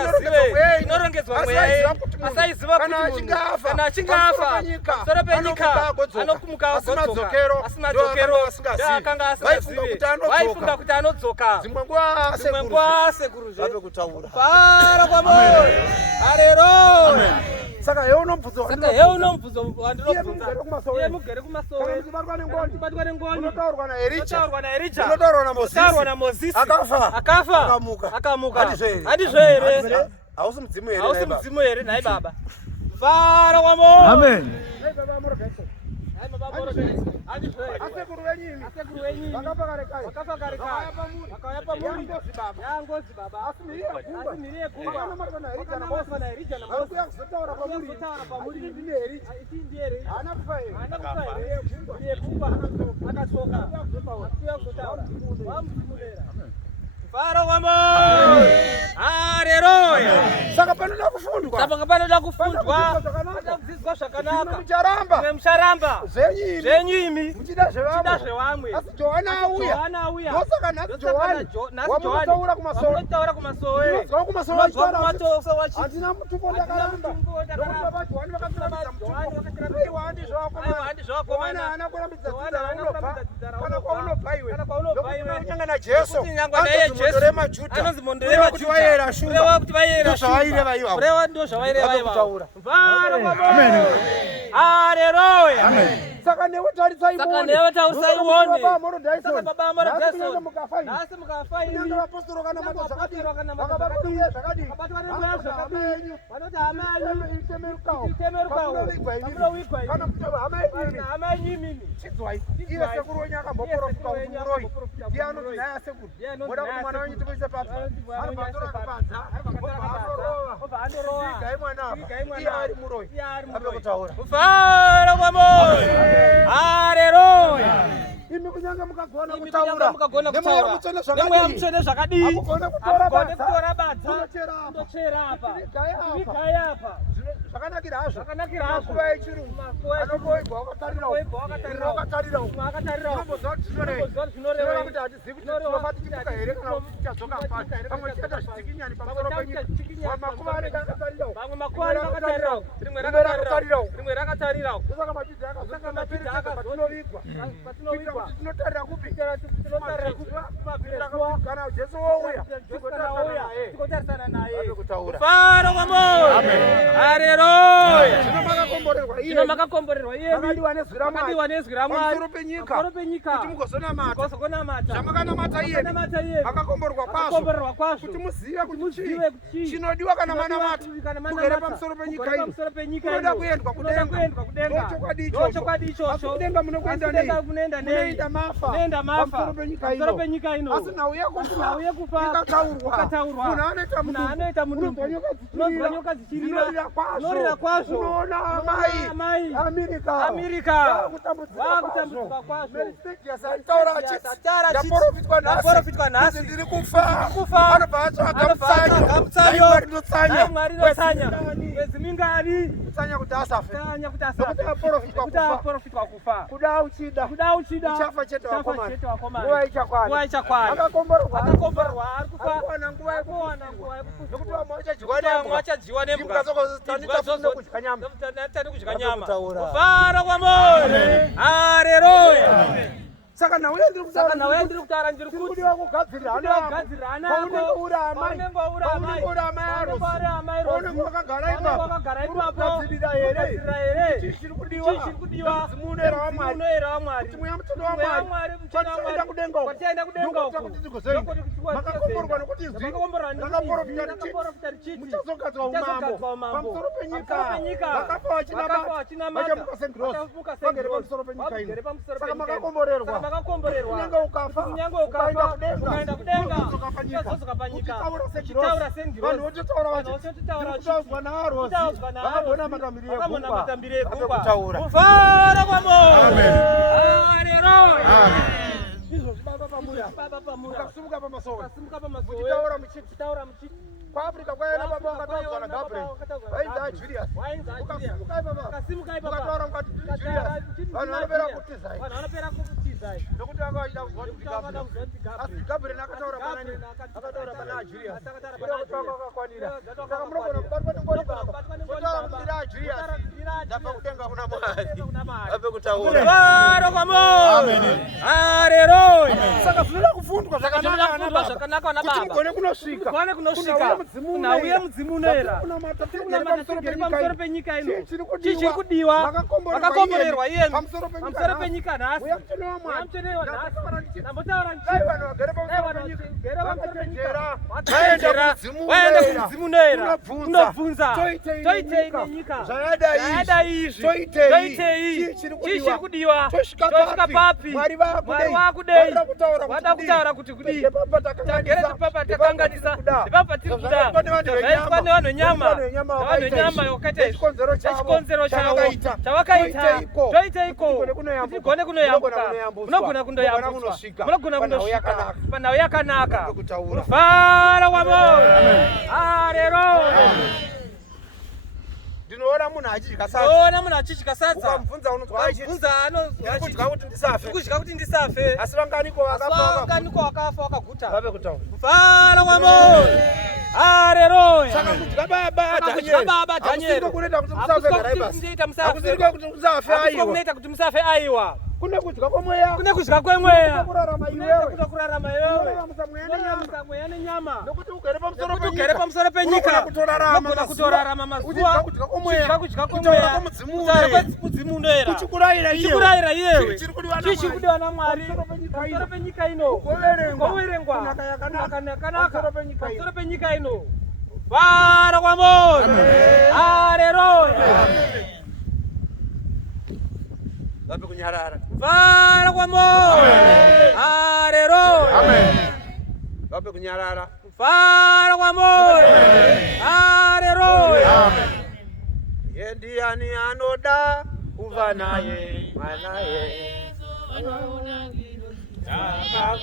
asingazive inorongedzwa mweya asaiziva kuti kana achingafa pamusoro penyika anokumuka agodzoka asina dzokero akanga asingazive vaifunga kuti anodzoka dzimwe nguva sekuru zvape kutaura fara kwamwoyo haleluya. Saka heunomubvunzo wandinobvunza iye mugere kumasowe tibatwa nengoni unotaurwa naErija unotaurwa naMozisi akafa akamuka handizvo here hausi mudzimu here nhaye baba fara kwamwoyo amen. asekuru wenyini vakafa kare vakauya pamuri yangozi baba asi mhiri yegungwa vakanamatwa naErija naMozisi pamuri haana kufa here yegungwa akatsoka akuya kuzotaura vamusimulera fara kwamwoyo haleluya. Saka panoda kufundwa panoda kudzidzwa zvakanaka mucharamba zvenyu imi muchida zvevamwe asi Johana auya ndosaka nhasi Johani wamunotaura kumasowe handina mutumbo ndakaramba nokuti baba Johani vakatirambidza mutumbo handi zvawakomana haana kurambidza dzidza raunobva kana kwaunobva iwe nokuti unyanga naJesu anozimondore maJudha kureva kuti vayera shuva ndozvavaireva ivawo ndozvavaireva haleluya. Saka newe tarisai uone saka baba Amorogesi nhasi mukafa imi vapostoro kana mato zvakadii vakabatwa iye zvakadii vanoti hama yenyu itemerukawo kana kuti hama yenyu imimi chidzwai iye sekuru wenyu akamboprofita umuroi ndiye anoti naye asekuru moda kuti mwana wenyu timuise papi anobvatora kapadza obva andorova igai mwana apa iye ari muroi ape kutaura kufara kwamwoyo haleluya. imi kunyange mukagona kutaura nemweya mutsvene zvakadii hamugone kutora badza undochera apa vigai apa zvakanakira hazvo makuva echirungu anoboigwa wakatarirawo unomboziva kuti zvinoreva kuti hatizivi kuti tinova tichimuka here kana kuti tichadzoka pasi pamwe tichaita zvidzikinyani pamusoro penyika makuva anenge akatarirawo rimwe rakatarirawo ndosaka machidzi akazosaka patinovigwa kuitira kuti tinotarira kupi kana Jesu wouya tikotarisana naye kutaura fara kwamwoyo haleluya. Zvino makakomborerwa iye makadiwa nezwi raMwari pamusoro penyika kuti mugozonamata zvamakanamata iye makakomborerwa kwazvo kuti muzive kuti chinodiwa kana manamata mugere pamusoro penyika ino munoda kuendwa kudenga ndochokwadi ichocho kudenga munokuenda nei munoenda mafa pamusoro penyika ino asi nauye kufa ikataurwa munhu anoita mudumbu unonzwa nyoka dzichirira norira kwazvo unoona amai Amerika vakutambudzika kwazvo ndaprofitwa nhasi ndiri kufa anobva atsvaga mutsanyo Mwari inotsanya mwedzi mingani kutsanya kuti asafe nokuti aprofitwa kufa kuda uchida uchafa chete wakomana nguva ichakwana akakomborerwa ari kufa akuwana nguva yekuwana nokuti vamwe vachadyiwa nembwa tani kudya nyama kufara kwamwoyo haleluya. Saka nawe ndiri kutaura ndiri kuti kudiwa kugadzirira hana paunenge wakagara ipapo ukagadzirira here chiri kudiwa unoera waMwari kuti mweya mutondo waMwari kwatienda kudenga uko kuti tigozoenda makakomborwa nokuti izvi rakaprofita richiti muchazogadzwa umambo pamusoro penyika vakafa vachina vachamuka sengrosi vagere pamusoro penyika ino saka makakomborerwa kunyange ukafa ukaenda kudenga uchadzoka panyika uchitaura sengirosi vanhu vototaura vachitaudzwa naArozi vakagona matambiri egungwa kufara kwamwoyo haleluya. izvozvi baba pamura ukasimuka pamasowe uchitaura muchiti kwaAfrica kwaiena baba wakataudzwa naGabriel vainzi Julius ukasimukai baba ukataura mukati Julius vanhu vanopera kutizai Nekuti anga achida kuti Gabriel akataura panani, akataura pana Julius. Kutanga kwakwanira. Saka munogona kubatwa ngoni baba. Kutaura Julius. Ndapa kutenga kuna mali. Ape kutaura. Faro kwa moyo. Amen. Haleluya. Saka zvinoda kufundwa Zvakanaka na baba. Kone kunosvika. Kone kunosvika. Kunauya mudzimu unoera. Kuna Kuna matasogeri pamusoro penyika ino. chiri Chiri kudiwa. Vakakomborerwa iyemi. pamusoro Pamusoro penyika nhasi. Uyamchenowa mwana. Uyamchenowa nhasi. Nambotaura Dai vanhu vagere pamusoro penyika. Gera pamusoro penyika. Waenda Waenda kudzimu unobvunza. Toitei nenyika. zvayada izvi Toitei. Chiri kudiwa. Tosvika papi. Mwari wakudei. Wada kutaura kuti kudii. Tagere tipapa takanganisa. Tipapa tiri kuda. Zvaitwa nevanhu venyama. Nevanhu venyama wakaita chikonzero chavo. Chavakaita. Toiteiko. Tigone kunoyambuka. Munogona kundoyambutswa. Munogona kundosvika panhau yakanaka. Fara kwa moyo. Haleluya. Ndinoona munhu achidya sadza. Ndinoona munhu achidya sadza. Ukamubvunza unonzwa achiti. Ukamubvunza Kudya kuti ndisafe. kudya kuti ndisafe. Asi vanganiko vakafa. Vanganiko vakafa vakaguta. Vape kutaura. Fara kwa moyo. Haleluya. Saka kudya baba Kudya baba Daniel. Akusiko kunoita kuti musafe garai basi. Akusiko kuti musafe aiwa. Kunoita kuti musafe aiwa. Kune kudya kwemweya. Kune kudya kwemweya. Kurarama Kunoita iwewe. kurarama iwewe. Kurarama Mweya nenyama. Nokuti ugere pamusoro Nokuti ugere pamusoro penyika. Unogona kutorarama mazuva. Uchidya kudya kwemweya. Kudya Kutaura kwemweya. kwemudzimu Kutaura unoera. kwemudzimu unoera. Kuchikurayira iyewe. Chikurayira iyewe. Chiri kudiwa Chichi kudiwa namwari. Pamusoro Pamusoro penyika ino. Kuverengwa. Kunaka yakanaka. Pamusoro penyika Pamusoro penyika ino. Fara kwa moyo. Haleluya. Vape kunyarara. Fara kwa moyo. Haleluya. Vape kunyarara. Fara kwa moyo. Haleluya. Ye ndiani anoda kuva naye mwanaye. Baba